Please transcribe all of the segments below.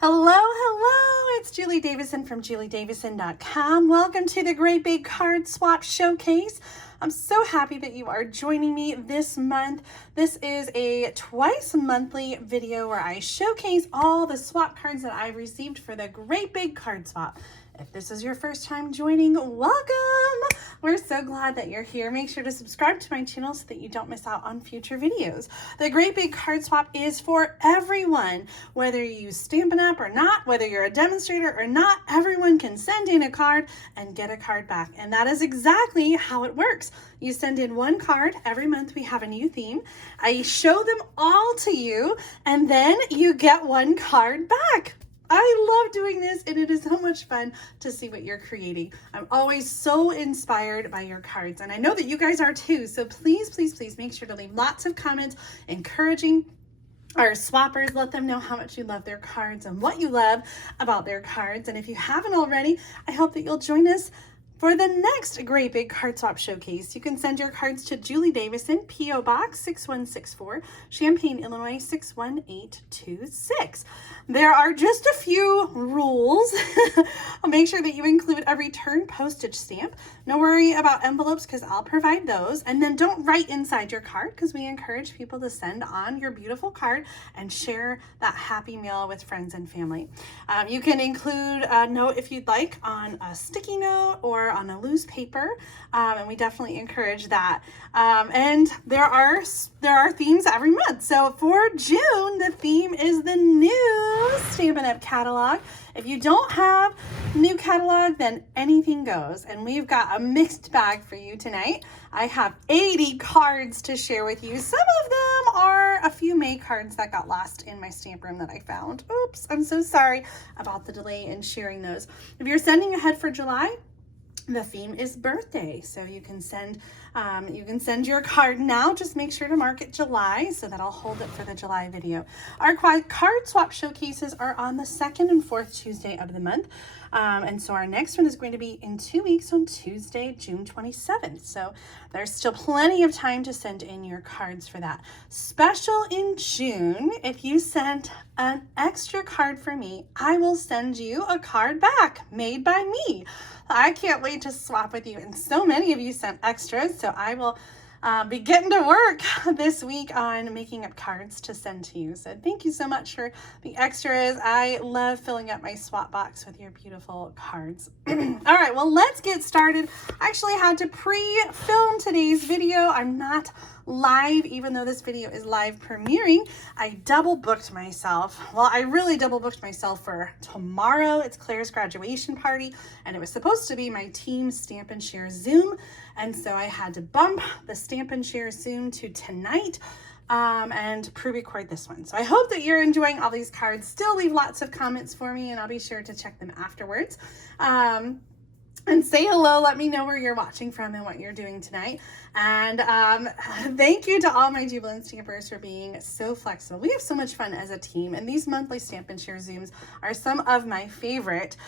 Hello, hello, it's Julie Davison from juliedavison.com. Welcome to the Great Big Card Swap Showcase. I'm so happy that you are joining me this month. This is a twice monthly video where I showcase all the swap cards that I've received for the Great Big Card Swap. If this is your first time joining, welcome! We're so glad that you're here. Make sure to subscribe to my channel so that you don't miss out on future videos. The Great Big Card Swap is for everyone. Whether you use Stampin' Up or not, whether you're a demonstrator or not, everyone can send in a card and get a card back. And that is exactly how it works. You send in one card. Every month we have a new theme. I show them all to you, and then you get one card back. I love doing this, and it is so much fun to see what you're creating. I'm always so inspired by your cards, and I know that you guys are too. So please, please, please make sure to leave lots of comments encouraging our swappers. Let them know how much you love their cards and what you love about their cards. And if you haven't already, I hope that you'll join us for the next Great Big Card Swap Showcase. You can send your cards to Julie Davison, P.O. Box 6164, Champaign, Illinois 61826. There are just a few rules. Make sure that you include a return postage stamp. No worry about envelopes because I'll provide those. And then don't write inside your card because we encourage people to send on your beautiful card and share that happy meal with friends and family. You can include a note if you'd like on a sticky note or on a loose paper, and we definitely encourage that. And there are themes every month. So for June, the theme is the new Stampin' Up catalog. If you don't have new catalog, then anything goes. And we've got a mixed bag for you tonight. I have 80 cards to share with you. Some of them are a few May cards that got lost in my stamp room that I found. Oops, I'm so sorry about the delay in sharing those. If you're sending ahead for July, the theme is birthday, so you can send your card now. Just make sure to mark it July so that I'll hold it for the July video. Our card swap showcases are on the 2nd and 4th Tuesday of the month, and so our next one is going to be in 2 weeks on Tuesday, June 27th. So there's still plenty of time to send in your cards for that. Special in June, if you send an extra card for me, I will send you a card back made by me. I can't wait to swap with you, and so many of you sent extras, so I will be getting to work this week on making up cards to send to you. So thank you so much for the extras. I love filling up my swap box with your beautiful cards. All right, well, let's get started. I actually had to pre-film today's video. I'm not live, even though this video is live premiering. I double booked myself. Well, I really double booked myself for tomorrow. It's Claire's graduation party, and it was supposed to be my team Stamp and Share Zoom. And so I had to bump the Stamp and Share Zoom to tonight and pre-record this one. So I hope that you're enjoying all these cards. Still leave lots of comments for me, and I'll be sure to check them afterwards. And say hello. Let me know where you're watching from and what you're doing tonight. And thank you to all my Jubilant Stampers for being so flexible. We have so much fun as a team, and these monthly Stamp and Share Zooms are some of my favorite.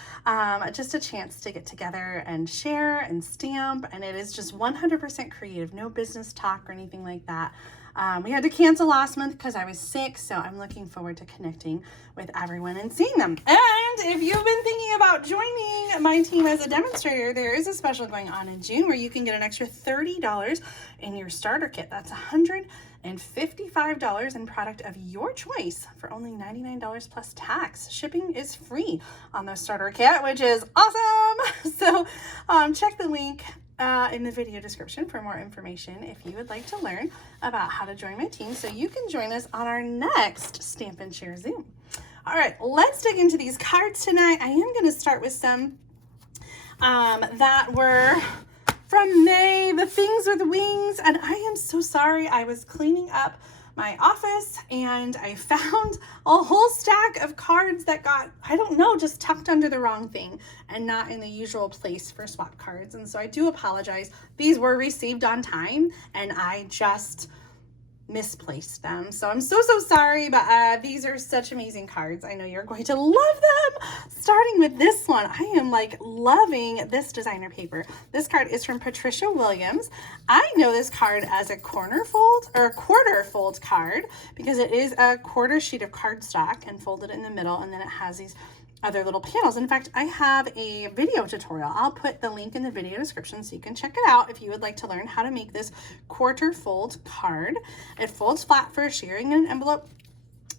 Just a chance to get together and share and stamp, and it is just 100% creative, no business talk or anything like that. We had to cancel last month because I was sick, so I'm looking forward to connecting with everyone and seeing them. And if you've been thinking about joining my team as a demonstrator, there is a special going on in June where you can get an extra $30 in your starter kit. That's $155 in product of your choice for only $99 plus tax. Shipping is free on the starter kit, which is awesome. So check the link in the video description for more information if you would like to learn about how to join my team so you can join us on our next Stamp and Share Zoom. All right, let's dig into these cards tonight. I am going to start with some that were from May, the Things with Wings, and I am so sorry. I was cleaning up my office and I found a whole stack of cards that got, I don't know, just tucked under the wrong thing and not in the usual place for swap cards. And so I do apologize. These were received on time and I just misplaced them. So I'm so sorry, but these are such amazing cards. I know you're going to love them. Starting with this one, I am like loving this designer paper. This card is from Patricia Williams. I know this card as a corner fold or a quarter fold card because it is a quarter sheet of cardstock and folded in the middle, and then it has these other little panels. In fact, I have a video tutorial. I'll put the link in the video description so you can check it out if you would like to learn how to make this quarter fold card. It folds flat for sharing in an envelope,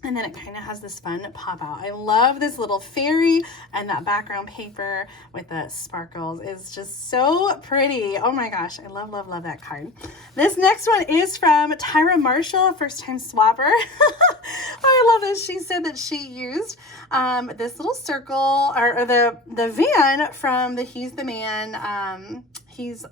and then it kind of has this fun pop out. I love this little fairy, and that background paper with the sparkles is just so pretty. Oh my gosh, I love that card. This next one is from Tyra Marshall, first time swapper. I love this. She said that she used this little circle or the van from the He's the Man. He's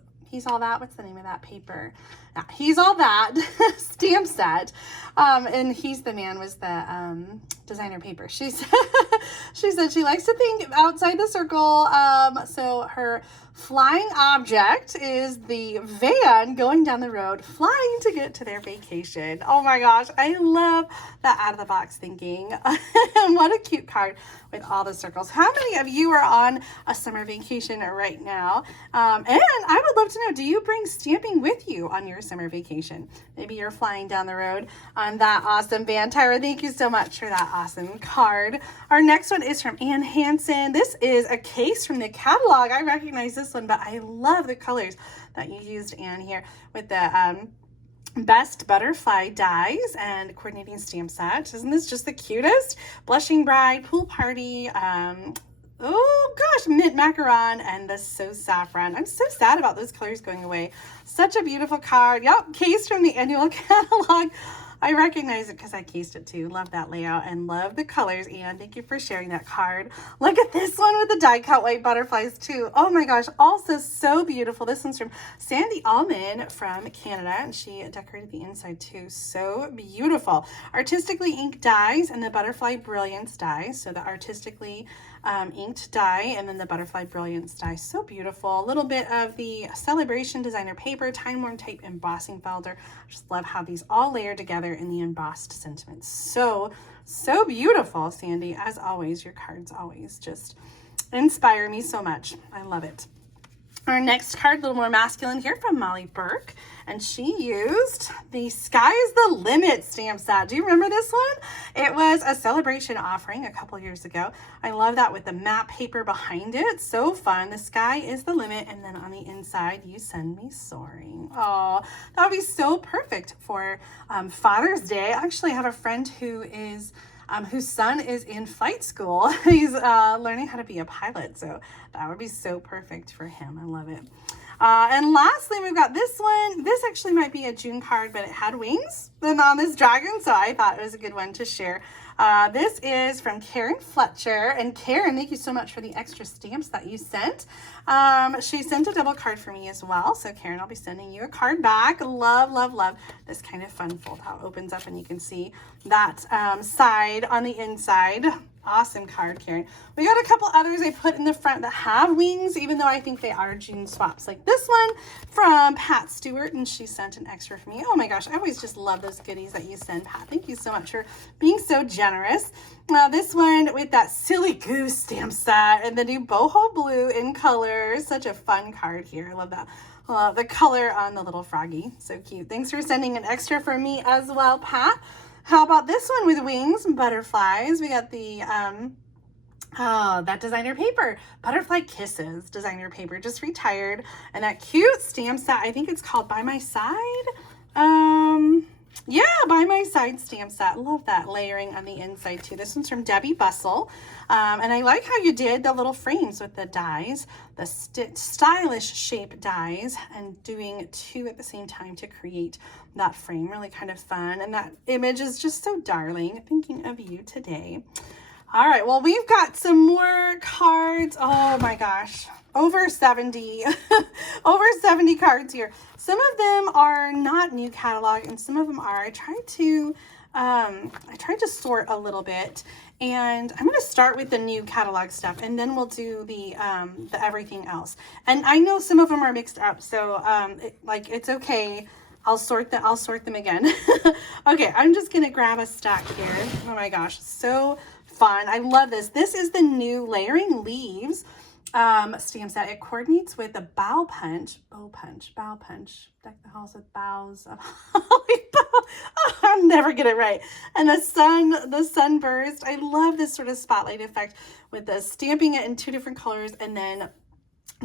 All That. What's the name of that paper? Yeah, He's All That stamp set. And He's the Man was the designer paper. She said she likes to think outside the circle. So her flying object is the van going down the road, flying to get to their vacation. Oh my gosh, I love that out of the box thinking. What a cute card with all the circles. How many of you are on a summer vacation right now? And I would love to know, do you bring stamping with you on your summer vacation? Maybe you're flying down the road on that awesome van. Tyra, thank you so much for that awesome card. Our next one is from Ann Hansen. This is a case from the catalog. I recognize this one, but I love the colors that you used, Ann, here with the best butterfly dies and coordinating stamp set. Isn't this just the cutest? Blushing Bride, Pool Party, oh gosh, Mint Macaron, and the So Saffron. I'm so sad about those colors going away. Such a beautiful card. Yep, case from the annual catalog. I recognize it because I cased it too. Love that layout and love the colors. And thank you for sharing that card. Look at this one with the die cut white butterflies too. Oh my gosh, also so beautiful. This one's from Sandy Allman from Canada, and she decorated the inside too. So beautiful. Artistically inked dies and the Butterfly Brilliance dies. So the artistically inked die and then the Butterfly Brilliance die. So beautiful. A little bit of the Celebration designer paper, time worn tape embossing felder. I just love how these all layer together in the embossed sentiments. So beautiful, Sandy. As always, your cards always just inspire me so much. I love it. Our next card, a little more masculine here, from Molly Burke, and she used the Sky is the Limit stamp set. Do you remember this one? It was a celebration offering a couple years ago. I love that with the map paper behind it. So fun. The sky is the limit, and then on the inside, you send me soaring. Oh, that would be so perfect for Father's Day. I actually have a friend who is whose son is in flight school. He's learning how to be a pilot, so that would be so perfect for him. I love it. And lastly, we've got this one. This actually might be a June card, but it had wings on this dragon, so I thought it was a good one to share. This is from Karen Fletcher. And Karen, thank you so much for the extra stamps that you sent. She sent a double card for me as well. So Karen, I'll be sending you a card back. Love, love, love this kind of fun fold out. Opens up and you can see that side on the inside. Awesome card, Karen. We got a couple others I put in the front that have wings, even though I think they are June swaps, like this one from Pat Stewart, and she sent an extra for me. Oh my gosh, I always just love those goodies that you send, Pat. Thank you so much for being so generous. This one with that Silly Goose stamp set and the new boho blue in color. Such a fun card here. I love that. The color on the little froggy. So cute. Thanks for sending an extra for me as well, Pat. How about this one with wings and butterflies? We got the, that designer paper, Butterfly Kisses designer paper, just retired. And that cute stamp set, I think it's called By My Side. Yeah, By My Side stamp set. Love that layering on the inside too. This one's from Debbie Bustle. And I like how you did the little frames with the dies, the stylish shape dies, and doing two at the same time to create that frame. Really kind of fun. And that image is just so darling. Thinking of you today. All right, well, we've got some more cards. Oh my gosh, over 70, over 70 cards here. Some of them are not new catalog and some of them are. I tried to sort a little bit, and I'm going to start with the new catalog stuff, and then we'll do the everything else. And I know some of them are mixed up, so it's okay. I'll sort them again. Okay, I'm just gonna grab a stack here. Oh my gosh, so fun. I love this. This is the new Layering Leaves stamp set. It coordinates with the bow punch. Deck the house with boughs of holly bough. Oh, I'll never get it right. And the sunburst. I love this sort of spotlight effect with the stamping it in 2 different colors and then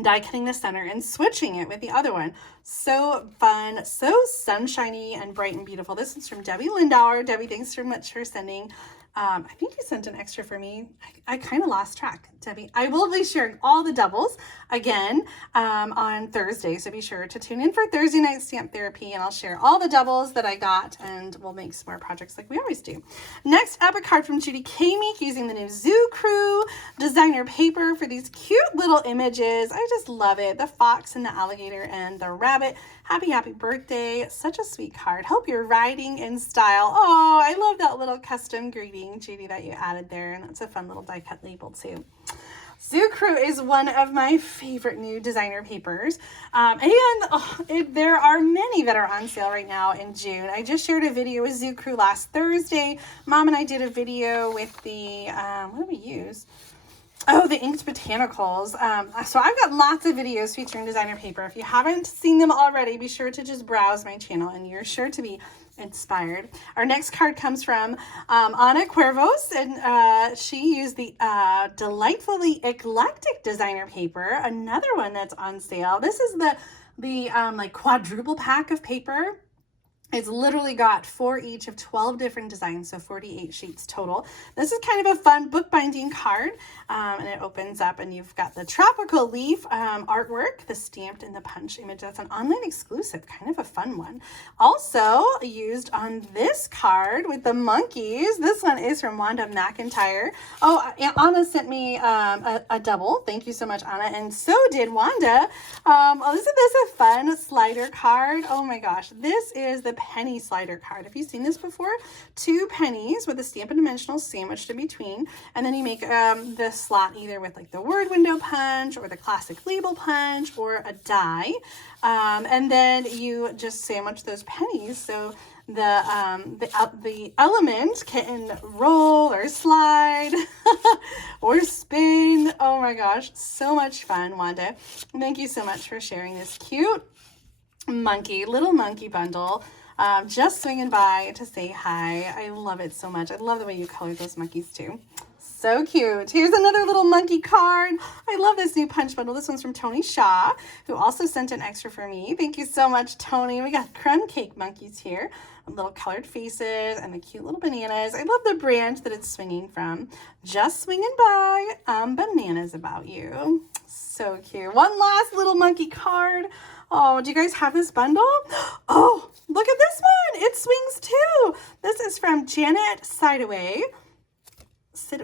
die cutting the center and switching it with the other one. So fun, so sunshiny and bright and beautiful. This is from Debbie Lindauer. Debbie, thanks so much for sending. I think you sent an extra for me. I kind of lost track, Debbie. I will be sharing all the doubles again on Thursday, so be sure to tune in for Thursday night stamp therapy, and I'll share all the doubles that I got, and we'll make some more projects like we always do. Next up, a card from Judy K-Meek using the new Zoo Crew designer paper for these cute little images. I just love it. The fox and the alligator and the rabbit. Happy birthday. Such a sweet card. Hope you're riding in style. Oh, I love that little custom greeting, Judy, that you added there. And that's a fun little die cut label too. Zoo Crew is one of my favorite new designer papers. There are many that are on sale right now in June. I just shared a video with Zoo Crew last Thursday. Mom and I did a video with the, what did we use? Oh, the Inked Botanicals. So I've got lots of videos featuring designer paper. If you haven't seen them already, be sure to just browse my channel and you're sure to be inspired. Our next card comes from Ana Cuervos, and she used the Delightfully Eclectic designer paper, another one that's on sale. This is the like quadruple pack of paper. It's literally got 4 each of 12 different designs, so 48 sheets total. This is kind of a fun bookbinding card, and it opens up and you've got the tropical leaf artwork, the stamped and the punch image. That's an online exclusive, kind of a fun one. Also used on this card with the monkeys. This one is from Wanda McIntyre. Oh, Anna sent me a double. Thank you so much, Anna. And so did Wanda. Isn't this a fun slider card? Oh my gosh. This is the penny slider card. Have you seen this before? 2 pennies with a Stampin' Dimensional sandwiched in between, and then you make the slot either with like the word window punch or the classic label punch or a die, and then you just sandwich those pennies so the element can roll or slide or spin. Oh my gosh, so much fun, Wanda. Thank you so much for sharing this cute little monkey bundle. Just swinging by to say hi. I love it so much. I love the way you colored those monkeys too. So cute. Here's another little monkey card. I love this new punch bundle. This one's from Tony Shaw, who also sent an extra for me. Thank you so much, Tony. We got crumb cake monkeys here, little colored faces and the cute little bananas. I love the branch that it's swinging from. Just swinging by, bananas about you. So cute. One last little monkey card. Oh, do you guys have this bundle? Oh, look at this one. It swings too. This is from Janet Sidaway.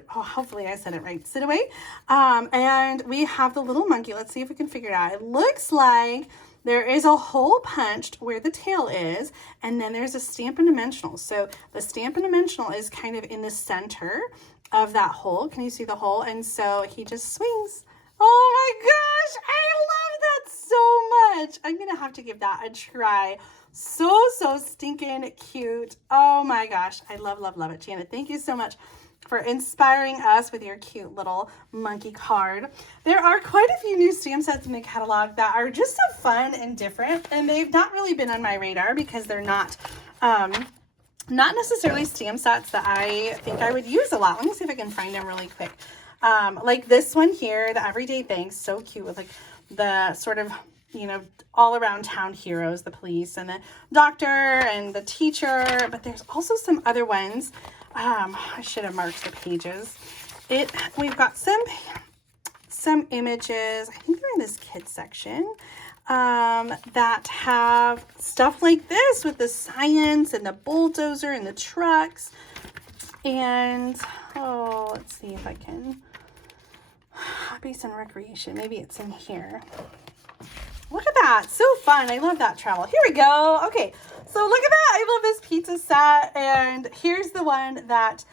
Hopefully I said it right. Sidaway. And we have the little monkey. Let's see if we can figure it out. It looks like there is a hole punched where the tail is, and then there's a Stampin' Dimensional. So the Stampin' Dimensional is kind of in the center of that hole. Can you see the hole? And so he just swings. Oh my gosh, I love that so much. I'm going to have to give that a try. So stinking cute. Oh my gosh, I love it. Janet, thank you so much for inspiring us with your cute little monkey card. There are quite a few new stamp sets in the catalog that are just so fun and different, and they've not really been on my radar because they're not necessarily stamp sets that I think I would use a lot. Let me see if I can find them really quick. Like this one here, the Everyday Banks, so cute with like the sort of, you know, all around town heroes, the police and the doctor and the teacher, but there's also some other ones. I should have marked the pages. We've got some images, I think they're in this kids section, that have stuff like this with the science and the bulldozer and the trucks. And, oh, let's see if I can, Hobbies and Recreation, maybe it's in here. Look at that, so fun. I love that travel. Here we go. Okay, so look at that. I love this pizza set, and here's the one that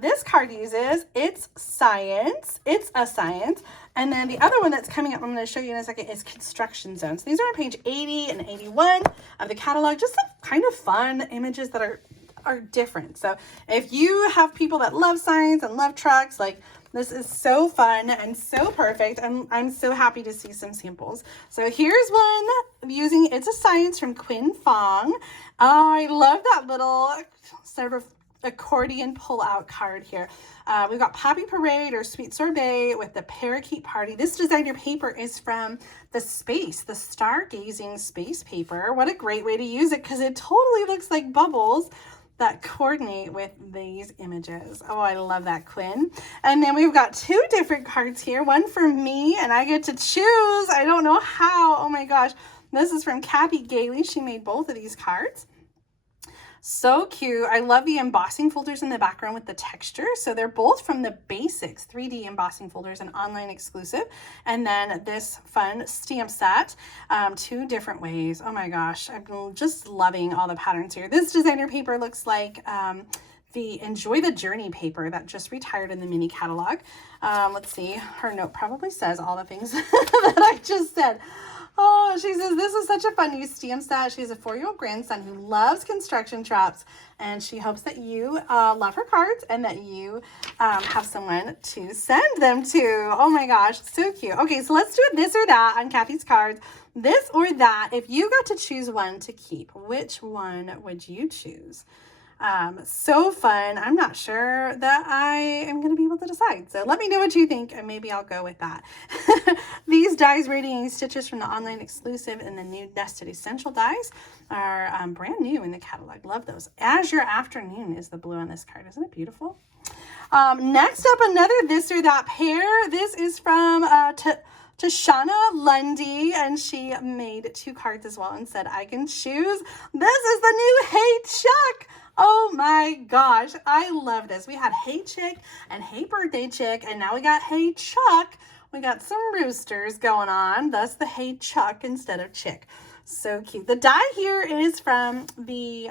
this card uses It's Science. It's a Science. And then the other one that's coming up, I'm going to show you in a second, is Construction Zones. These are on page 80 and 81 of the catalog. Just some kind of fun images that are different. So if you have people that love science and love trucks, like, this is so fun and so perfect. I'm so happy to see some samples. So here's one using It's a Science from Quinn Fong. Oh, I love that little sort of accordion pull-out card here. We've got Poppy Parade or Sweet Sorbet with the Parakeet Party. This designer paper is from the Stargazing Space paper. What a great way to use it, because it totally looks like bubbles that coordinate with these images. Oh, I love that, Quinn. And then we've got two different cards here. One for me, and I get to choose. I don't know how. Oh my gosh. This is from Kathy Gailey. She made both of these cards. So cute. I love the embossing folders in the background with the texture. So they're both from the Basics 3D embossing folders, an online exclusive. And then this fun stamp set, two different ways. Oh my gosh, I'm just loving all the patterns here. This designer paper looks like the Enjoy the Journey paper that just retired in the mini catalog. Let's see, her note probably says all the things that I just said. Oh, she says, this is such a fun new stamp set. She has a 4-year-old grandson who loves construction traps, and she hopes that you love her cards and that you have someone to send them to. Oh my gosh, so cute. Okay, so let's do this or that on Kathy's cards. This or that, if you got to choose one to keep, which one would you choose? So fun. I'm not sure that I am going to be able to decide. So let me know what you think, and maybe I'll go with that. These dies radiating stitches from the online exclusive and the new nested essential dies are brand new in the catalog. Love those. As Your Afternoon is the blue on this card. Isn't it beautiful? Next up, another this or that pair. This is from Tashana Lundy, and she made two cards as well and said, I can choose. This is the new Hey Chuck. Oh my gosh, I love this. We had Hey Chick and Hey Birthday Chick, and now we got Hey Chuck. We got some roosters going on, thus the Hey Chuck instead of Chick. So cute. The die here is from the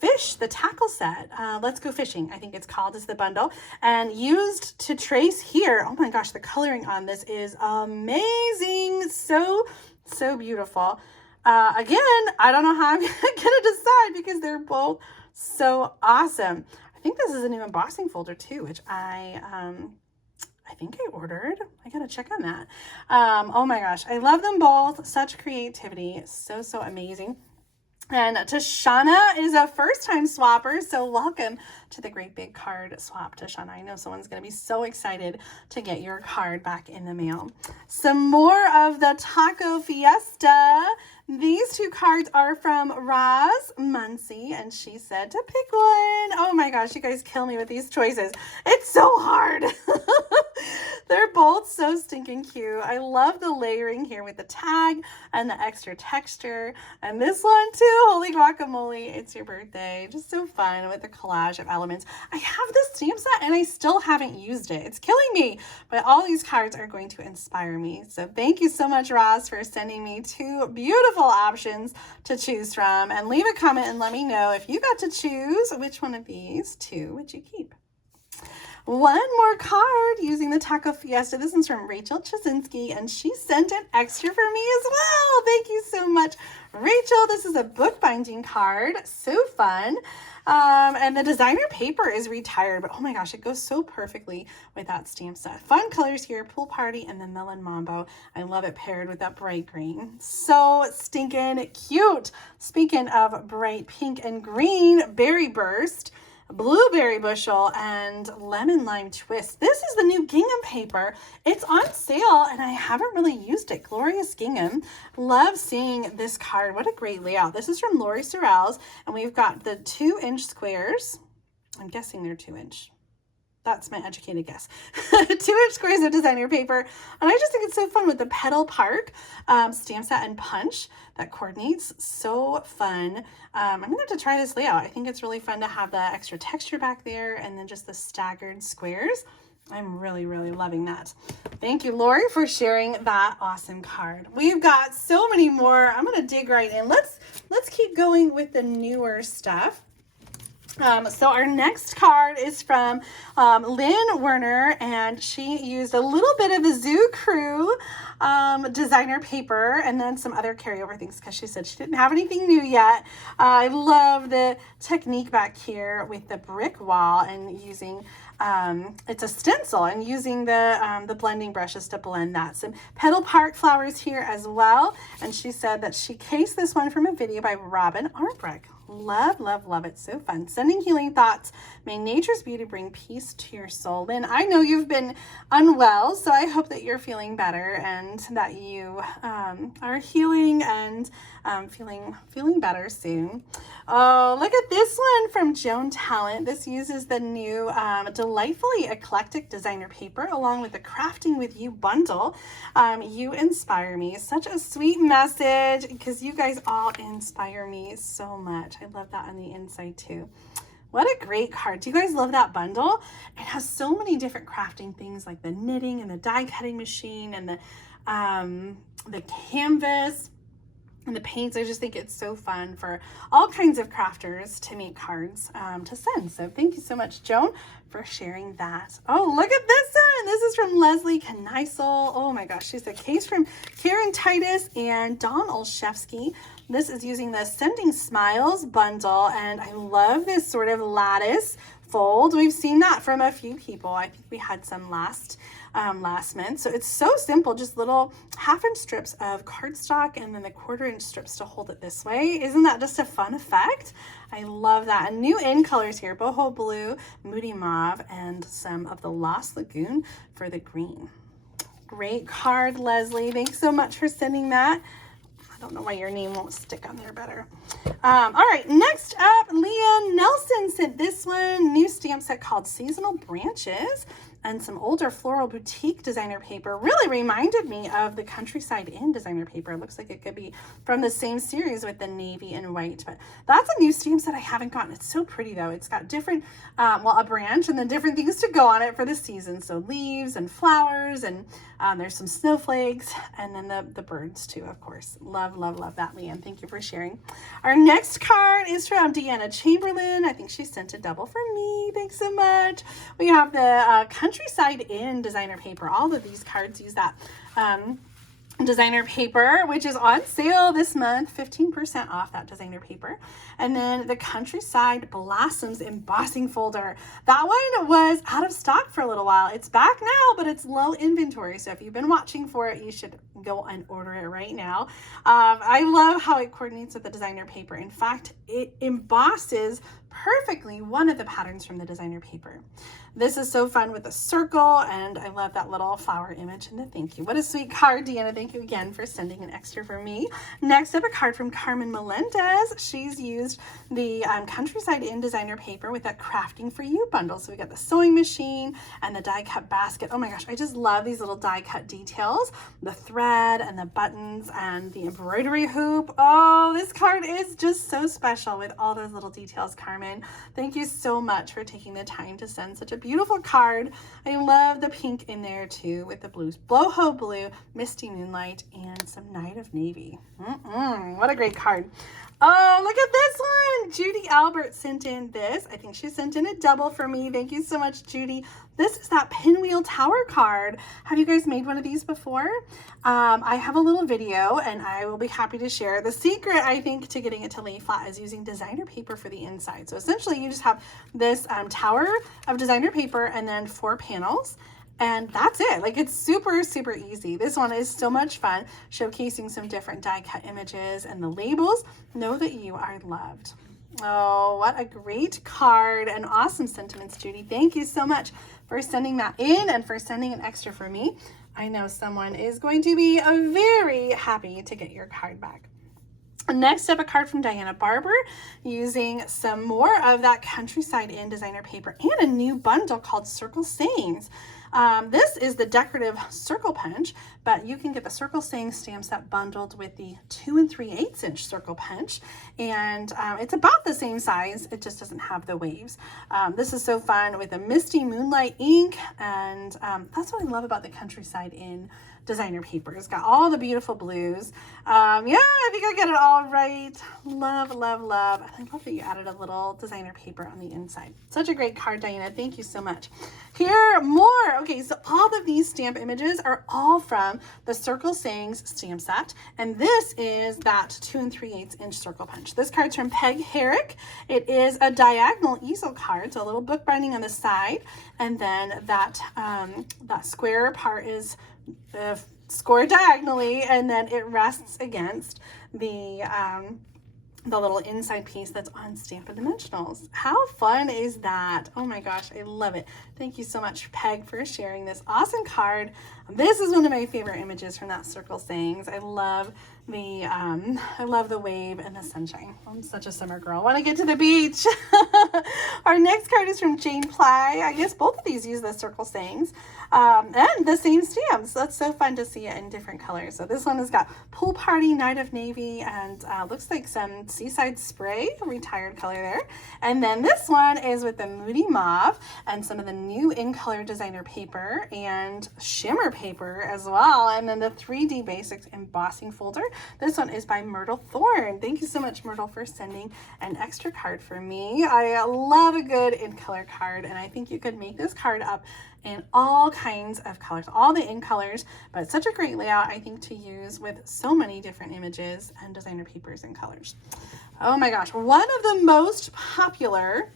fish, the tackle set. Let's Go Fishing, I think it's called, is the bundle, and used to trace here. Oh my gosh, the coloring on this is amazing. So beautiful. Again, I don't know how I'm gonna decide because they're both so awesome. I think this is a new embossing folder too, which I think I ordered. I gotta check on that. Oh my gosh, I love them both. Such creativity, so amazing. And Tashana is a first-time swapper, so welcome to the Great Big Card Swap, Tashana. I know someone's going to be so excited to get your card back in the mail. Some more of the Taco Fiesta. These two cards are from Roz Muncie, and she said to pick one. Oh my gosh, you guys kill me with these choices. It's so hard. They're both so stinking cute. I love the layering here with the tag and the extra texture. And this one too, holy guacamole, it's your birthday. Just so fun with the collage of elements. I have this stamp set and I still haven't used it. It's killing me, but all these cards are going to inspire me. So thank you so much, Roz, for sending me two beautiful options to choose from. And leave a comment and let me know if you got to choose which one of these two would you keep. One more card using the Taco Fiesta. This one's from Rachel Chazinski, and she sent an extra for me as well. Thank you so much, Rachel. This is a bookbinding card. So fun. And the designer paper is retired, but oh my gosh, it goes so perfectly with that stamp set. Fun colors here, Pool Party and the Melon Mambo. I love it paired with that bright green. So stinking cute. Speaking of bright pink and green, Berry Burst, Blueberry Bushel, and Lemon Lime Twist. This is the new gingham paper. It's on sale and I haven't really used it. Glorious Gingham. Love seeing this card. What a great layout. This is from Lori Sorrells, and we've got the 2-inch squares. I'm guessing they're 2-inch. That's my educated guess. 2-inch squares of designer paper. And I just think it's so fun with the Petal Park stamp set and punch that coordinates. So fun. I'm going to have to try this layout. I think it's really fun to have the extra texture back there and then just the staggered squares. I'm really loving that. Thank you, Lori, for sharing that awesome card. We've got so many more. I'm going to dig right in. Let's keep going with the newer stuff. So our next card is from Lynn Werner, and she used a little bit of the Zoo Crew designer paper and then some other carryover things because she said she didn't have anything new yet. I love the technique back here with the brick wall and using it's a stencil and using the blending brushes to blend that. Some petal park flowers here as well. And she said that she cased this one from a video by Robin Arbrecht. Love, love, love it. So fun. Sending healing thoughts. May nature's beauty bring peace to your soul. Lynn, I know you've been unwell, so I hope that you're feeling better and that you are healing and feeling better soon. Oh, look at this one from Joan Talent. This uses the new Delightfully Eclectic designer paper along with the Crafting With You bundle. You inspire me. Such a sweet message because you guys all inspire me so much. I love that on the inside too. What a great card. Do you guys love that bundle? It has so many different crafting things like the knitting and the die cutting machine and the canvas and the paints. I just think it's so fun for all kinds of crafters to make cards to send. So thank you so much, Joan, for sharing that. Oh, look at this one. This is from Leslie Kneisel. Oh my gosh, she's a case from Karen Titus and Dawn Olszewski. This is using the Sending Smiles bundle, and I love this sort of lattice fold. We've seen that from a few people. I think we had some last month. So it's so simple, just little 1/2-inch strips of cardstock and then the 1/4-inch strips to hold it this way. Isn't that just a fun effect? I love that. And new in colors here, boho blue, moody mauve, and some of the Lost Lagoon for the green. Great card, Leslie. Thanks so much for sending that. I don't know why your name won't stick on there better. All right, next up, Leanne Nelson sent this one, new stamp set called Seasonal Branches, and some older floral boutique designer paper. Really reminded me of the Countryside Inn designer paper. It looks like it could be from the same series with the navy and white, but that's a new stamp set I haven't gotten. It's so pretty though. It's got different, well, a branch and then different things to go on it for the season. So leaves and flowers, and there's some snowflakes, and then the birds too, of course. Love, love, love that, Leanne. Thank you for sharing. Our next card is from Deanna Chamberlain. I think she sent a double for me. Thanks so much. We have the Countryside Inn designer paper. All of these cards use that designer paper, which is on sale this month, 15% off that designer paper. And then the Countryside Blossoms embossing folder. That one was out of stock for a little while. It's back now, but it's low inventory. So if you've been watching for it, you should go and order it right now. I love how it coordinates with the designer paper. In fact, it embosses perfectly one of the patterns from the designer paper. This is so fun with a circle, and I love that little flower image and the thank you. What a sweet card, Deanna. Thank you again for sending an extra for me. Next up, a card from Carmen Melendez. She's used the Countryside Inn designer paper with that Crafting For You bundle. So we got the sewing machine and the die cut basket. Oh my gosh, I just love these little die cut details. The thread and the buttons and the embroidery hoop. Oh, this card is just so special with all those little details, Carmen. Thank you so much for taking the time to send such a beautiful card. I love the pink in there too with the blues, Bloho Blue, Misty Moonlight, and some Night of Navy. What a great card. Oh, look at this one. Judy Albert sent in this. I think she sent in a double for me. Thank you so much, Judy. This is that Pinwheel Tower card. Have you guys made one of these before? I have a little video and I will be happy to share. The secret, I think, to getting it to lay flat is using designer paper for the inside. So essentially you just have this tower of designer paper and then 4 panels. And that's it. Like, it's super, super easy. This one is so much fun, showcasing some different die cut images and the labels. Know that you are loved. Oh, what a great card and awesome sentiments, Judy. Thank you so much for sending that in and for sending an extra for me. I know someone is going to be very happy to get your card back. Next up, a card from Diana Barber using some more of that Countryside Inn designer paper and a new bundle called Circle Sayings. This is the decorative circle punch, but you can get the Circle Sayings stamp set bundled with the 2 3/8-inch circle punch, and it's about the same size. It just doesn't have the waves. This is so fun with a Misty Moonlight ink, and that's what I love about the Countryside Inn designer paper. It's got all the beautiful blues. Yeah, I think I got it all right. Love, love, love. I love that you added a little designer paper on the inside. Such a great card, Diana. Thank you so much. Here, more. Okay, so all of these stamp images are all from the Circle Sayings stamp set, and this is that 2 3/8 inch circle punch. This card's from Peg Herrick. It is a diagonal easel card, so a little book binding on the side, and then that that square part is scored diagonally, and then it rests against the little inside piece that's on Stampin' Dimensionals. How fun is that? Oh my gosh, I love it. Thank you so much, Peg, for sharing this awesome card. This is one of my favorite images from that Circle Sayings. I love the wave and the sunshine. I'm such a summer girl. I want to get to the beach. Our next card is from Jane Ply. I guess both of these use the Circle Sayings and the same stamps. That's so fun to see it in different colors. So this one has got Pool Party, Night of Navy, and looks like some Seaside Spray, retired color there. And then this one is with the Moody Mauve and some of the new in color designer paper and shimmer paper as well. And then the 3D Basics embossing folder. This one is by Myrtle Thorne. Thank you so much, Myrtle, for sending an extra card for me. I love a good in color card, and I think you could make this card up in all kinds of colors, all the in colors, but such a great layout, I think, to use with so many different images and designer papers and colors. Oh my gosh, one of the most popular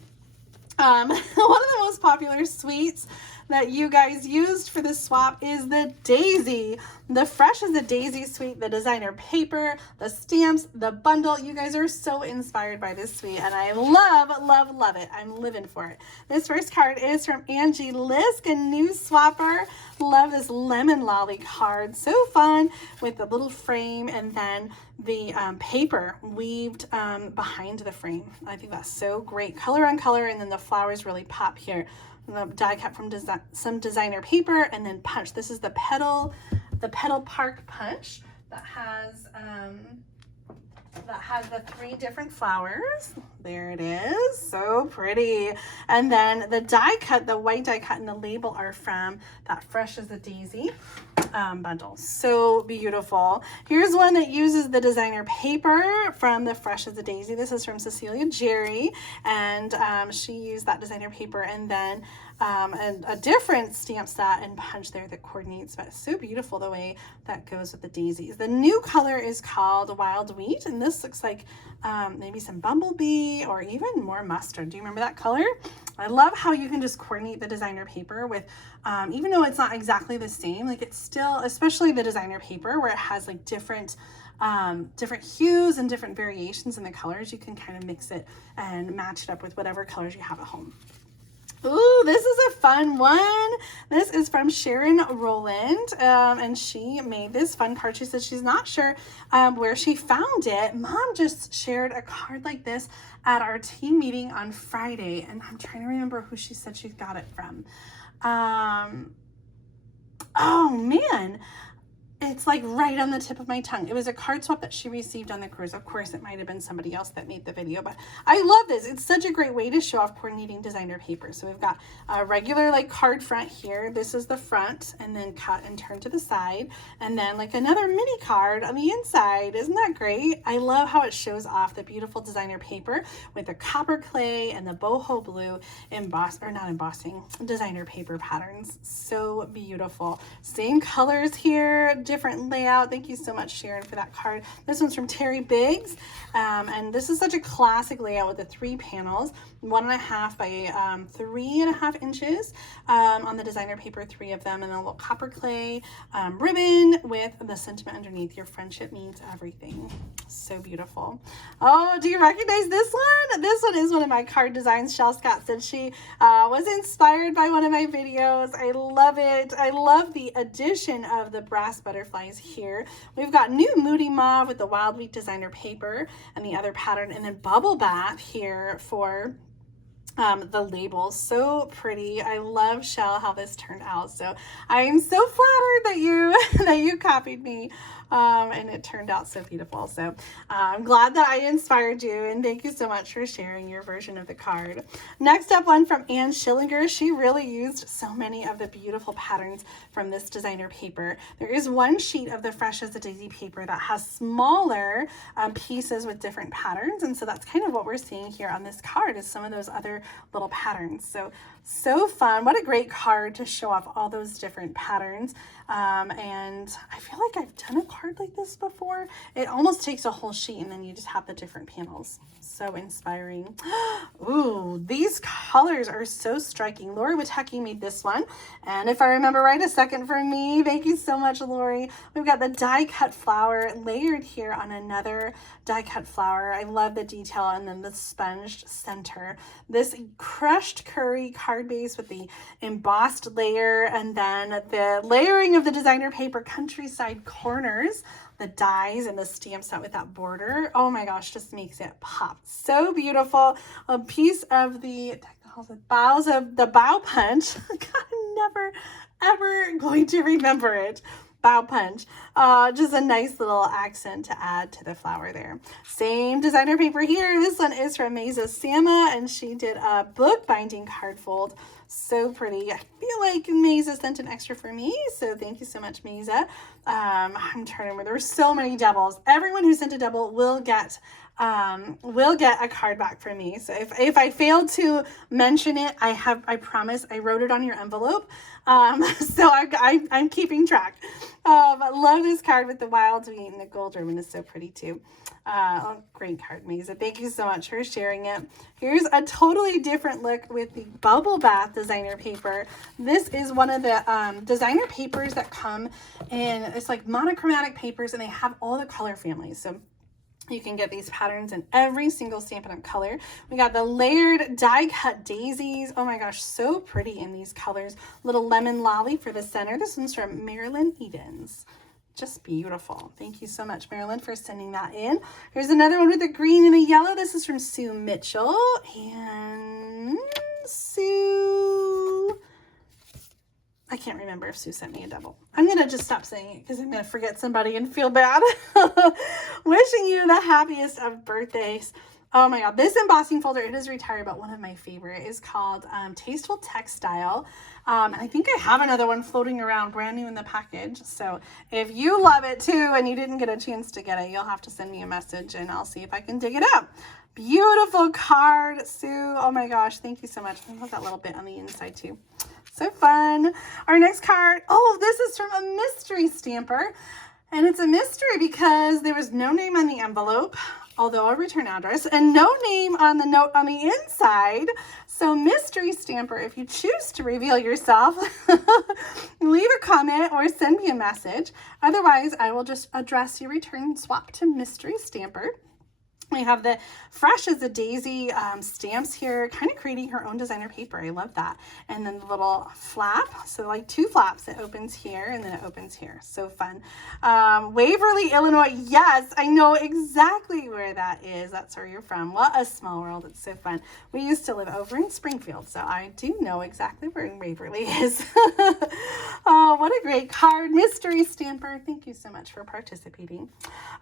suites that you guys used for this swap is the Daisy. The Fresh as a Daisy suite, the designer paper, the stamps, the bundle. You guys are so inspired by this suite, and I love, love, love it. I'm living for it. This first card is from Angie Lisk, a new swapper. Love this lemon lolly card. So fun with the little frame and then the paper weaved behind the frame. I think that's so great. Color on color, and then the flowers really pop here. The die cut from some designer paper, and then punch. This is the Petal Park punch that has the 3 different flowers. There it is, so pretty. And then the die cut, the white die cut and the label are from that Fresh as a Daisy bundle. So beautiful. Here's one that uses the designer paper from the Fresh as a Daisy. This is from Cecilia Jerry, and she used that designer paper and then a different stamp set and punch there that coordinates, but so beautiful the way that goes with the daisies. The new color is called Wild Wheat, and this looks like maybe some bumblebee or even more mustard. Do you remember that color? I love how you can just coordinate the designer paper with, even though it's not exactly the same, like it's still, especially the designer paper where it has like different hues and different variations in the colors, you can kind of mix it and match it up with whatever colors you have at home. Ooh, this is a fun one. This is from Sharon Rowland, and she made this fun card. She said she's not sure where she found it. Mom just shared a card like this at our team meeting on Friday, and I'm trying to remember who she said she got it from. Oh man, it's like right on the tip of my tongue. It was a card swap that she received on the cruise. Of course, it might have been somebody else that made the video, but I love this. It's such a great way to show off coordinating designer paper. So we've got a regular like card front here. This is the front, and then cut and turn to the side, and then like another mini card on the inside. Isn't that great? I love how it shows off the beautiful designer paper with the copper clay and the boho blue designer paper patterns. So beautiful. Same colors here, different layout. Thank you so much, Sharon, for that card. This one's from Terry Biggs, and this is such a classic layout with the 3 panels, 1.5 by 3.5 inches on the designer paper, 3 of them, and a little copper clay ribbon with the sentiment underneath. Your friendship means everything. So beautiful. Oh, do you recognize this one? This one is one of my card designs. Shell Scott said she was inspired by one of my videos. I love it. I love the addition of the brass butterflies here. We've got new Moody Mauve with the Wild Wheat designer paper and the other pattern, and then Bubble Bath here for the label. So pretty. I love, Shell, how this turned out. So I am so flattered that you that you copied me, and it turned out so beautiful. So I'm glad that I inspired you, and thank you so much for sharing your version of the card. Next up, one from Anne Schillinger. She really used so many of the beautiful patterns from this designer paper. There is one sheet of the Fresh as a Daisy paper that has smaller pieces with different patterns, and so that's kind of what we're seeing here on this card, is some of those other little patterns. So fun. What a great card to show off all those different patterns. And I feel like I've done a card like this before. It almost takes a whole sheet and then you just have the different panels. So inspiring. Ooh, these colors are so striking. Lori Witecki made this one. And if I remember right, a second for me. Thank you so much, Lori. We've got the die cut flower layered here on another die cut flower. I love the detail, and then the sponged center. This crushed curry card base with the embossed layer, and then the layering of the designer paper countryside corners, the dies and the stamp set with that border. Oh my gosh, just makes it pop. So beautiful. A piece of the boughs of the bow punch. God, I'm never ever going to remember it. Bow punch. Just a nice little accent to add to the flower there. Same designer paper here. This one is from Mesa Sama, and she did a book binding card fold. So pretty. I feel like Mesa sent an extra for me, so thank you so much, Mesa. I'm trying to remember. There were so many doubles. Everyone who sent a double will get a card back from me. So if I failed to mention it, I promise I wrote it on your envelope. So I'm keeping track. I love this card with the wild wheat, and the gold ribbon is so pretty too. Oh, great card, Mesa. Thank you so much for sharing it. Here's a totally different look with the Bubble Bath designer paper. This is one of the designer papers that come in, it's like monochromatic papers, and they have all the color families. So you can get these patterns in every single Stampin' Up! Color. We got the layered die cut daisies. Oh my gosh, so pretty in these colors. Little lemon lolly for the center. This one's from Marilyn Edens. Just beautiful. Thank you so much, Marilyn, for sending that in. Here's another one with a green and a yellow. This is from Sue Mitchell. And Sue, I can't remember if Sue sent me a double. I'm going to just stop saying it because I'm going to forget somebody and feel bad. Wishing you the happiest of birthdays. Oh my God, this embossing folder, it is retired, but one of my favorite is called Tasteful Textile. And I think I have another one floating around brand new in the package. So if you love it too and you didn't get a chance to get it, you'll have to send me a message and I'll see if I can dig it up. Beautiful card, Sue. Oh my gosh, thank you so much. I love that little bit on the inside too. So fun. Our next card, oh, this is from a mystery stamper. And it's a mystery because there was no name on the envelope, although a return address, and no name on the note on the inside. So mystery stamper, if you choose to reveal yourself, leave a comment or send me a message. Otherwise, I will just address your return swap to mystery stamper. We have the Fresh as a Daisy stamps here, kind of creating her own designer paper. I love that. And then the little flap, so like two flaps. It opens here and then it opens here. So fun. Waverly, Illinois. Yes, I know exactly where that is. That's where you're from. What a small world. It's so fun. We used to live over in Springfield, so I do know exactly where Waverly is. Oh, what a great card. Mystery stamper. Thank you so much for participating.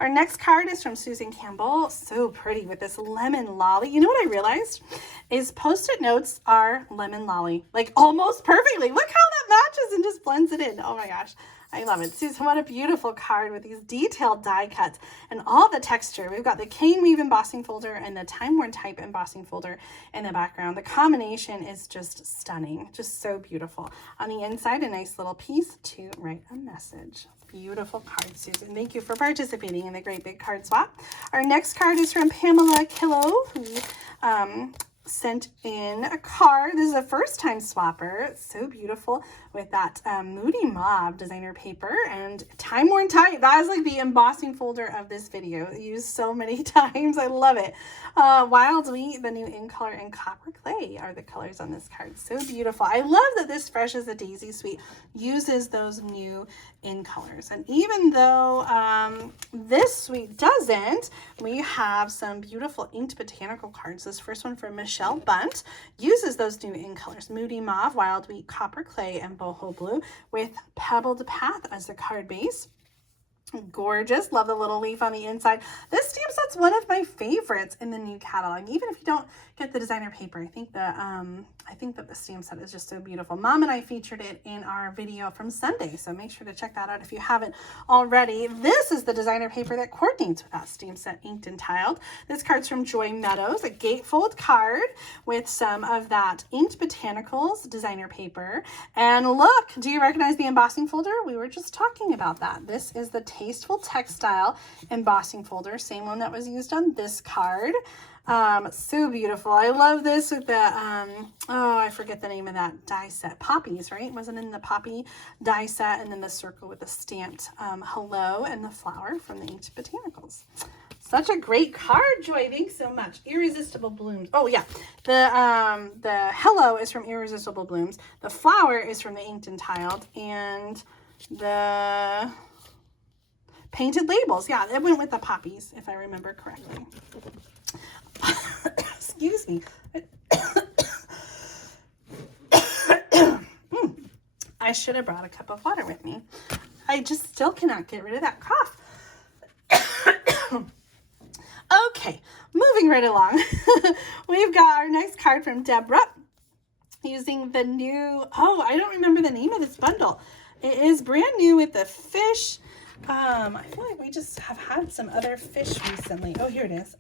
Our next card is from Susan Campbell. So pretty with this lemon lolly. You know what I realized is Post-it notes are lemon lolly, like almost perfectly. Look how that matches and just blends it in. Oh my gosh, I love it. Susan, what a beautiful card with these detailed die cuts and all the texture. We've got the cane weave embossing folder and the time worn type embossing folder in the background. The combination is just stunning, just so beautiful. On the inside, a nice little piece to write a message. Beautiful card, Susan. Thank you for participating in the Great Big Card Swap. Our next card is from Pamela Killo, who sent in a card. This is a first-time swapper. It's so beautiful with that Moody Mauve designer paper and time worn type. That is like the embossing folder of this video. Used so many times. I love it. Wild Wheat, the new in color, and Copper Clay are the colors on this card. So beautiful. I love that this Fresh as a Daisy suite uses those new in colors. And even though this suite doesn't, we have some beautiful inked botanical cards. This first one from Michelle Michelle Bunt uses those new ink colors, Moody Mauve, Wild Wheat, Copper Clay, and Boho Blue, with Pebbled Path as the card base. Gorgeous. Love the little leaf on the inside. This stamp set's one of my favorites in the new catalog. Even if you don't get the designer paper, I think that the stamp set is just so beautiful. Mom and I featured it in our video from Sunday, so make sure to check that out if you haven't already. This is the designer paper that coordinates with that stamp set, inked and tiled. This card's from Joy Meadows, a gatefold card with some of that inked botanicals designer paper. And look, do you recognize the embossing folder? We were just talking about that. This is the Tasteful Textile embossing folder, same one that was used on this card. So beautiful. I love this with the oh, I forget the name of that die set. Poppies, right? Wasn't in the poppy die set, and then the circle with the stamped hello and the flower from the inked botanicals. Such a great card, Joy. Thanks so much. Irresistible Blooms. Oh yeah, the hello is from Irresistible Blooms. The flower is from the inked and tiled, and the painted labels. Yeah, it went with the poppies, if I remember correctly. Excuse me. I should have brought a cup of water with me. I just still cannot get rid of that cough. Okay, moving right along. We've got our next card from Deborah using the new, oh, I don't remember the name of this bundle. It is brand new with the fish. I feel like we just have had some other fish recently. Oh, here it is.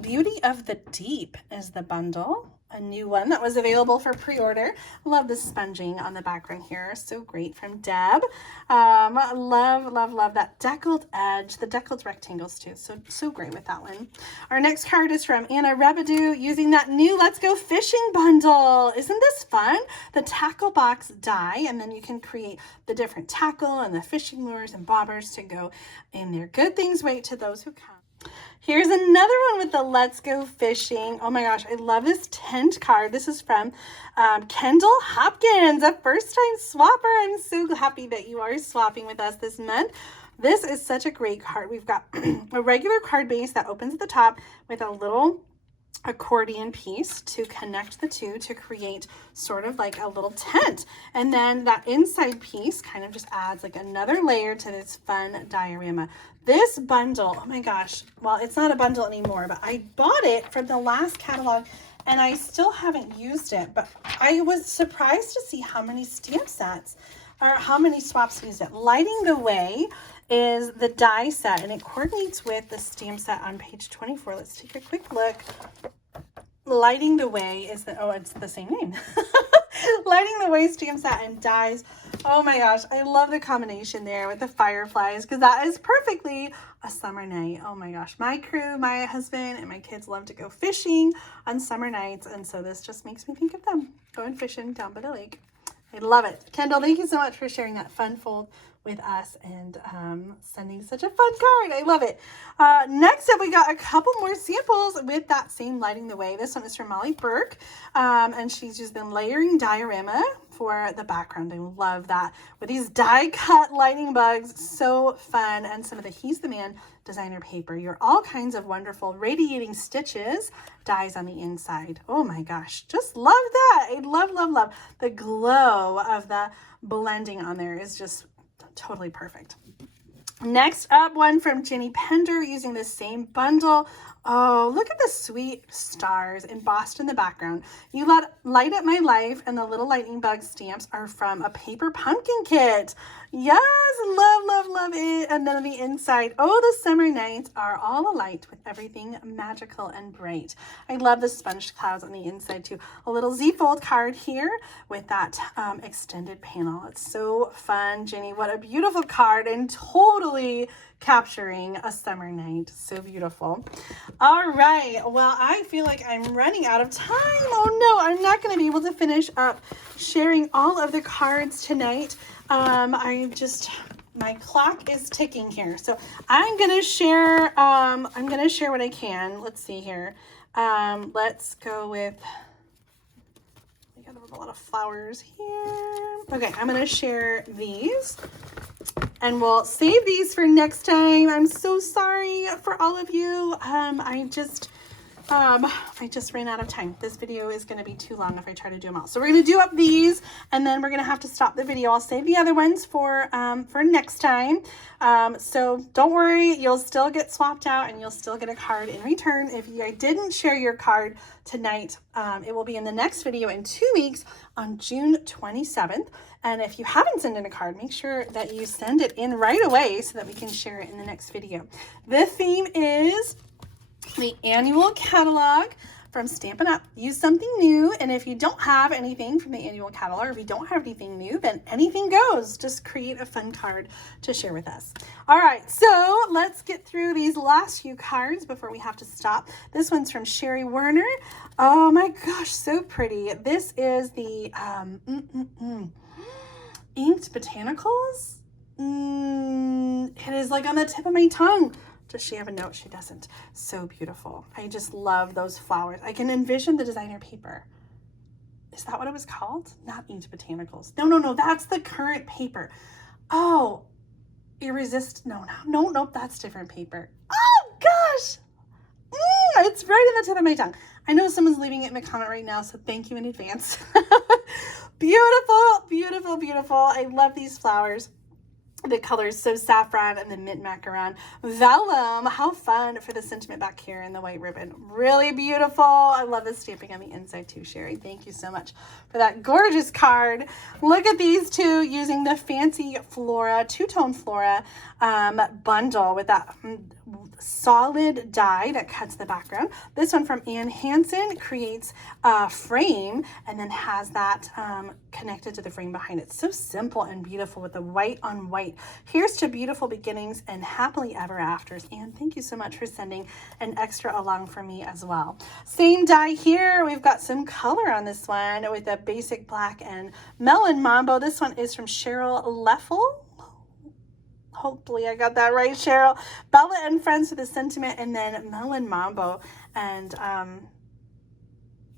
Beauty of the Deep is the bundle. A new one that was available for pre-order. Love the sponging on the background here. So great from Deb. Love that deckled edge. The deckled rectangles too. So great with that one. Our next card is from Anna Rebedu using that new Let's Go Fishing bundle. Isn't this fun? The tackle box die, and then you can create the different tackle and the fishing lures and bobbers to go in there. Good things wait to those who come. Here's another one with the Let's Go Fishing. Oh my gosh, I love this tent card. This is from Kendall Hopkins, a first-time swapper. I'm so happy that you are swapping with us this month. This is such a great card. We've got a regular card base that opens at the top with a little accordion piece to connect the two to create sort of like a little tent, and then that inside piece kind of just adds like another layer to this fun diorama. This bundle, oh my gosh, well, it's not a bundle anymore, but I bought it from the last catalog and I still haven't used it, but I was surprised to see how many stamp sets or how many swaps used it. Lighting the Way is the die set, and it coordinates with the stamp set on page 24. Let's take a quick look. Lighting the Way is the, oh, it's the same name. Lighting the Way stamp set and dies. Oh my gosh, I love the combination there with the fireflies, because that is perfectly a summer night. Oh my gosh, my crew, my husband, and my kids love to go fishing on summer nights, and so this just makes me think of them going fishing down by the lake. I love it. Kendall, thank you so much for sharing that fun fold with us and sending such a fun card. I love it. Next up, we got a couple more samples with that same Lighting the Way. This one is from Molly Burke, and she's used the layering diorama for the background. I love that. With these die-cut lightning bugs, so fun, and some of the He's the Man designer paper. You're all kinds of wonderful radiating stitches, dies on the inside. Oh my gosh, just love that. I love the glow of the blending on there is just totally perfect. Next up, one from Jenny Pender using the same bundle. Oh, look at the sweet stars embossed in the background. You light up my life, and the little lightning bug stamps are from a paper pumpkin kit. Yes, love it. And then on the inside, oh, the summer nights are all alight with everything magical and bright. I love the sponge clouds on the inside too. A little Z-fold card here with that extended panel. It's so fun, Jenny. What a beautiful card, and totally capturing a summer night. So beautiful. All right, well, I feel like I'm running out of time. Oh no, I'm not going to be able to finish up sharing all of the cards tonight. My clock is ticking here, so I'm gonna share what I can. Let's see here. Let's go with, we got a lot of flowers here. Okay, I'm gonna share these, and we'll save these for next time. I'm so sorry for all of you. I just ran out of time. This video is going to be too long if I try to do them all. So we're going to do up these, and then we're going to have to stop the video. I'll save the other ones for next time. So don't worry, you'll still get swapped out and you'll still get a card in return. If I didn't share your card tonight, it will be in the next video in 2 weeks on June 27th. And if you haven't sent in a card, make sure that you send it in right away so that we can share it in the next video. The theme is the annual catalog from Stampin' Up. Use something new, and if you don't have anything from the annual catalog, or if you don't have anything new, then anything goes. Just create a fun card to share with us. All right, so let's get through these last few cards before we have to stop. This one's from Sherry Werner. Oh my gosh, so pretty. This is the Inked Botanicals. It is like on the tip of my tongue. Does she have a note? She doesn't. So beautiful. I just love those flowers. I can envision the designer paper. Is that what it was called? Not Inked Botanicals. No, that's the current paper. Oh, Nope, that's different paper. Oh gosh. It's right in the tip of my tongue. I know someone's leaving it in the comment right now, so thank you in advance. Beautiful, beautiful, beautiful. I love these flowers. The colors so saffron and the mint macaron. Vellum, how fun for the sentiment back here in the white ribbon. Really beautiful. I love the stamping on the inside too, Sherry. Thank you so much for that gorgeous card. Look at these two using the fancy Flora, two-tone Flora bundle with that solid die that cuts the background. This one from Ann Hansen creates a frame and then has that connected to the frame behind it. So simple and beautiful with the white on white. Here's to beautiful beginnings and happily ever afters. And thank you so much for sending an extra along for me as well. Same die here. We've got some color on this one with a basic black and melon mambo. This one is from Cheryl Leffel. Hopefully I got that right, Cheryl. Bella and Friends with a sentiment, and then Melon Mambo and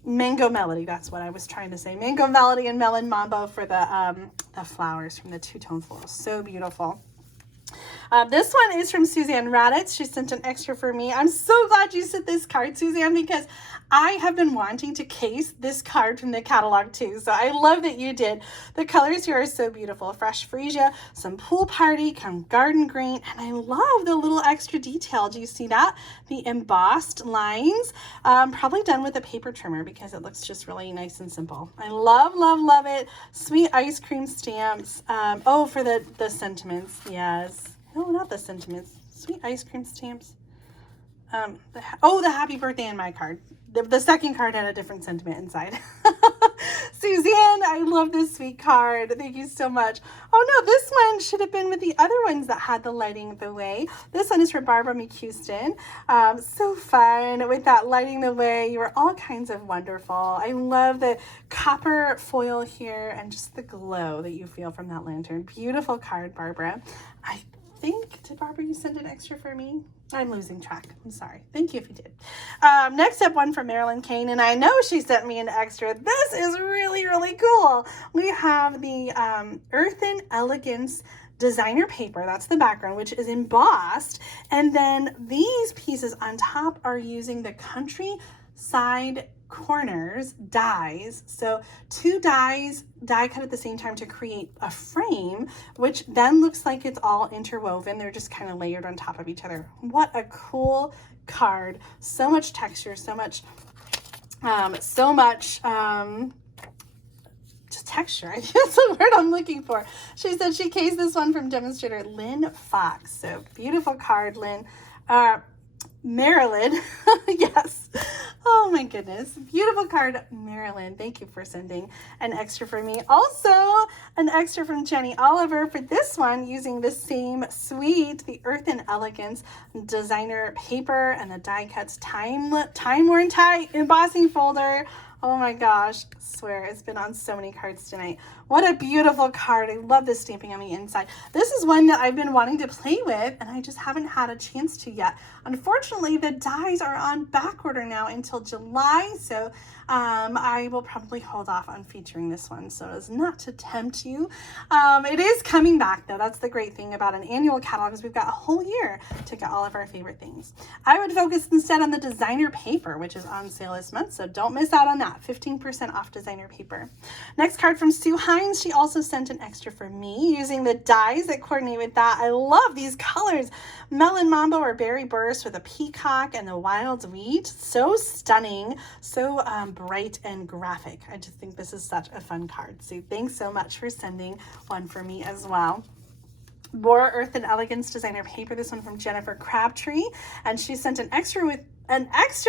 Mango Melody. That's what I was trying to say. Mango Melody and Melon Mambo for the flowers from the two-tone florals. So beautiful. This one is from Suzanne Raditz. She sent an extra for me. I'm so glad you sent this card, Suzanne, because I have been wanting to case this card from the catalog too. So I love that you did. The colors here are so beautiful. Fresh freesia, some pool party, some garden green, and I love the little extra detail. Do you see that? The embossed lines, probably done with a paper trimmer because it looks just really nice and simple. I love, love, love it. Sweet ice cream stamps. Oh, for the sentiments. Yes. No, not the sentiments. Sweet ice cream stamps. The happy birthday in my card. The second card had a different sentiment inside. Suzanne, I love this sweet card. Thank you so much. Oh no, this one should have been with the other ones that had the lighting the way. This one is for Barbara McHouston. So fun with that lighting the way. You are all kinds of wonderful. I love the copper foil here and just the glow that you feel from that lantern. Beautiful card, Barbara. Did Barbara, you send an extra for me? I'm losing track. I'm sorry. Thank you if you did. Next up, one from Marilyn Kane, and I know she sent me an extra. This is really, really cool. We have the Earthen Elegance designer paper. That's the background, which is embossed. And then these pieces on top are using the Countryside Corners dies. So two dies die cut at the same time to create a frame, which then looks like it's all interwoven. They're just kind of layered on top of each other. What a cool card. So much texture, so much just texture. I think that's the word I'm looking for. She said she cased this one from Demonstrator Lynn Fox. So beautiful card, Lynn. Marilyn, yes. Oh my goodness. Beautiful card, Marilyn. Thank you for sending an extra for me. Also, an extra from Jenny Oliver for this one using the same sweet, the Earthen Elegance designer paper and the die cuts time-worn tie embossing folder. Oh my gosh, I swear it's been on so many cards tonight. What a beautiful card. I love this stamping on the inside. This is one that I've been wanting to play with and I just haven't had a chance to yet. Unfortunately, the dies are on back order now until July, so I will probably hold off on featuring this one so as not to tempt you. It is coming back though. That's the great thing about an annual catalog is we've got a whole year to get all of our favorite things. I would focus instead on the designer paper, which is on sale this month, so don't miss out on that. 15% off designer paper. Next card from Sue Hines. She also sent an extra for me using the dies that coordinate with that. I love these colors. Melon Mambo or Berry Burst with a peacock and the wild wheat. So stunning, so bright and graphic. I just think this is such a fun card. So thanks so much for sending one for me as well. More Earth and Elegance designer paper. This one from Jennifer Crabtree, and she sent an extra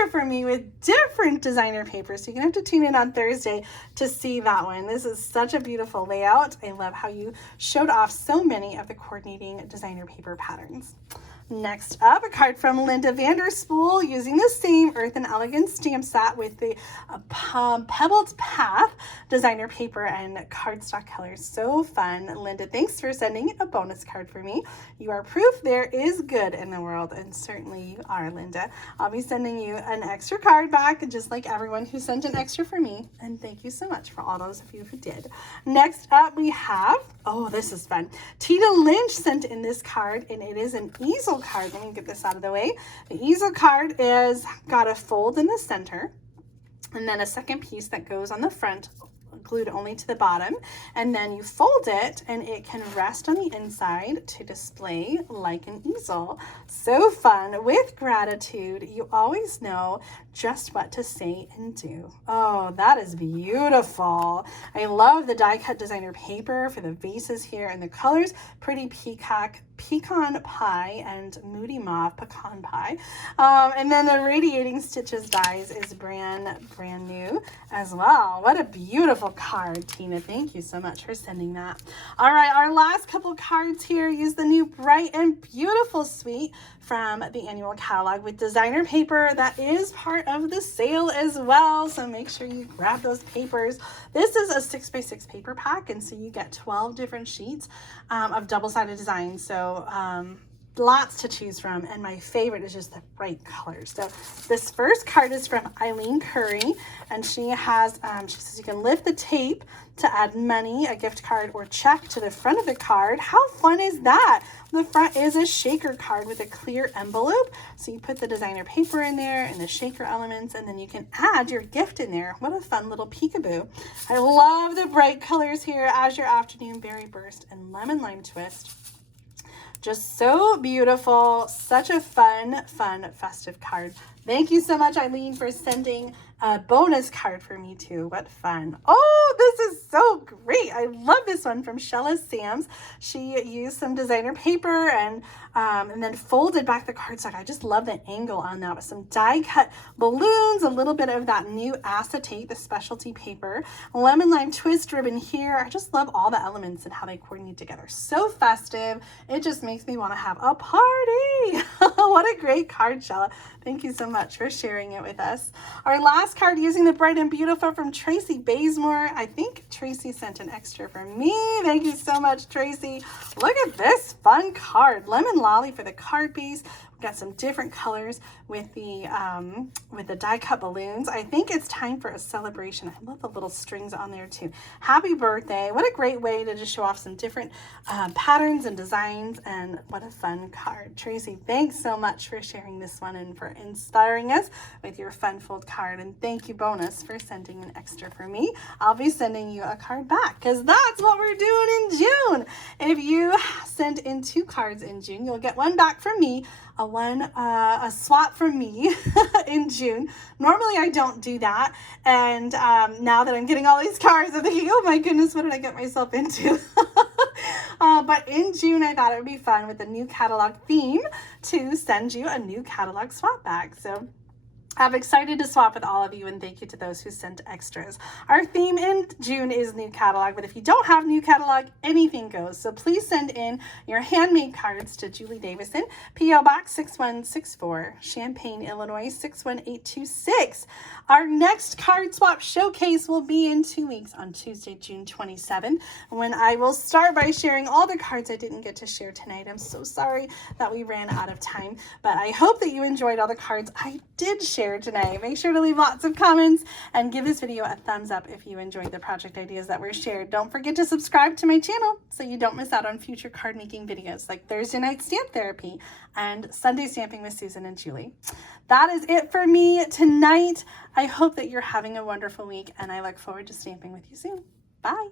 for me with different designer papers. So you're gonna have to tune in on Thursday to see that one. This is such a beautiful layout. I love how you showed off so many of the coordinating designer paper patterns. Next up, a card from Linda Vanderspool using the same Earth and Elegance stamp set with the Pebbled Path designer paper and cardstock colors. So fun. Linda, thanks for sending a bonus card for me. You are proof there is good in the world, and certainly you are, Linda. I'll be sending you an extra card back, just like everyone who sent an extra for me, and thank you so much for all those of you who did. Next up, we have, oh, this is fun. Tina Lynch sent in this card, and it is an easel card. Let me get this out of the way. The easel card is got a fold in the center and then a second piece that goes on the front, glued only to the bottom, and then you fold it and it can rest on the inside to display like an easel. So fun. With gratitude, you always know just what to say and do. Oh, that is beautiful. I love the die cut designer paper for the vases here, and the colors pretty peacock, pecan pie, and moody mauve pecan pie. And then the radiating stitches dies is brand new as well. What a beautiful card, Tina. Thank you so much for sending that. All right, our last couple cards here use the new Bright and Beautiful suite from the annual catalog with designer paper that is part of the sale as well. So make sure you grab those papers. This is a 6x6 paper pack, and so you get 12 different sheets of double-sided design. So lots to choose from, and my favorite is just the bright colors. So this first card is from Eileen Curry, and she has she says you can lift the tape to add money, a gift card, or check to the front of the card. How fun is that? The front is a shaker card with a clear envelope, so you put the designer paper in there and the shaker elements, and then you can add your gift in there. What a fun little peekaboo. I love the bright colors here: Azure Afternoon, Berry Burst, and Lemon Lime Twist. Just so beautiful. Such a fun festive card. Thank you so much, Eileen, for sending a bonus card for me too. What fun. Oh, this is so great. I love this one from Shella Sams. She used some designer paper and then folded back the cardstock. I just love the angle on that with some die cut balloons, a little bit of that new acetate, the specialty paper, lemon lime twist ribbon here. I just love all the elements and how they coordinate together. So festive. It just makes me want to have a party. What a great card, Shella. Thank you so much for sharing it with us. Our last card using the Bright and Beautiful from Tracy Bazemore. I think Tracy sent an extra for me. Thank you so much, Tracy. Look at this fun card. Lemon Lolly for the card base. We've got some different colors with the die cut balloons. I think it's time for a celebration. I love the little strings on there too. Happy birthday. What a great way to just show off some different patterns and designs, and what a fun card. Tracy, thanks so much for sharing this one and for inspiring us with your fun fold card. And thank you, bonus, for sending an extra for me. I'll be sending you a card back because that's what we're doing in June. If you send in 2 cards in June, you'll get one back from me, a swap from me in June. Normally I don't do that, and now that I'm getting all these cards, I'm thinking, oh my goodness, what did I get myself into? But in June, I thought it would be fun with the new catalog theme to send you a new catalog swap bag. So I'm excited to swap with all of you, and thank you to those who sent extras. Our theme in June is new catalog, but if you don't have new catalog, anything goes. So please send in your handmade cards to Julie Davison, P.O. Box 6164, Champaign, Illinois 61826. Our next card swap showcase will be in 2 weeks on Tuesday, June 27th, when I will start by sharing all the cards I didn't get to share tonight. I'm so sorry that we ran out of time, but I hope that you enjoyed all the cards I did share tonight. Make sure to leave lots of comments and give this video a thumbs up if you enjoyed the project ideas that were shared. Don't forget to subscribe to my channel so you don't miss out on future card making videos like Thursday night stamp therapy and Sunday stamping with Susan and Julie. That is it for me tonight. I hope that you're having a wonderful week, and I look forward to stamping with you soon. Bye.